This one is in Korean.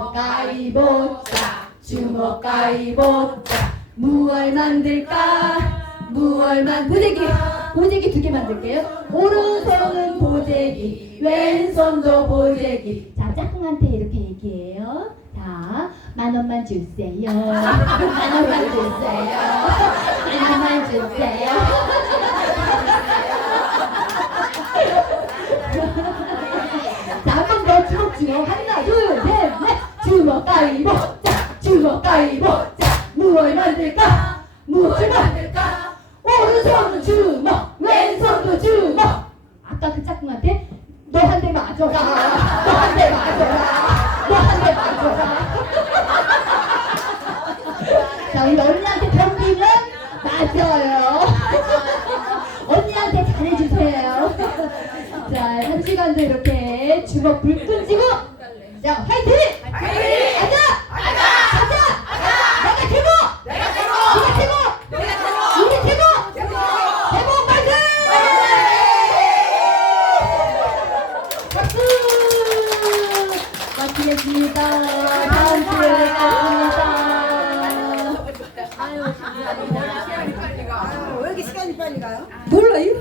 주먹 가위보자 주먹 가위보자. 무얼 만들까? 무얼 만 보재기 보재기 두 개 만들게요. 오른손은 보재기 왼손도 보재기. 자 짝꿍한테 이렇게 얘기해요. 자 만 원만 주세요. 만 원만 주세요. 만 원만 주세요. 자, 한번더 주먹 주먹 하나 둘셋넷 주먹 가위보 자 주먹 가위보 자. 무얼 만들까? 무얼 만들까? 오른손은 주먹 왼손도 주먹. 아까 그 짝꿍한테 너 한 대 맞아라. 너 한 대 맞아라. 너 한 대 맞아라. 자 우리 언니한테 덤비면 맞아요. 언니한테 잘해주세요. 자, 한 시간도 이렇게 주먹 불끈 쥐고. 자! 화이팅! 가자! 가자! 가자! 내가 최고! 내가 최고! 네가 최고! 내가 최고! 우리 최고! 최고! 대박 파이팅! 박수! 마치겠습니다. 다음 주에 뵙겠습니다. 아유, 시간이 빨리 가. 왜 이렇게 시간이 빨리 가요? 몰라요?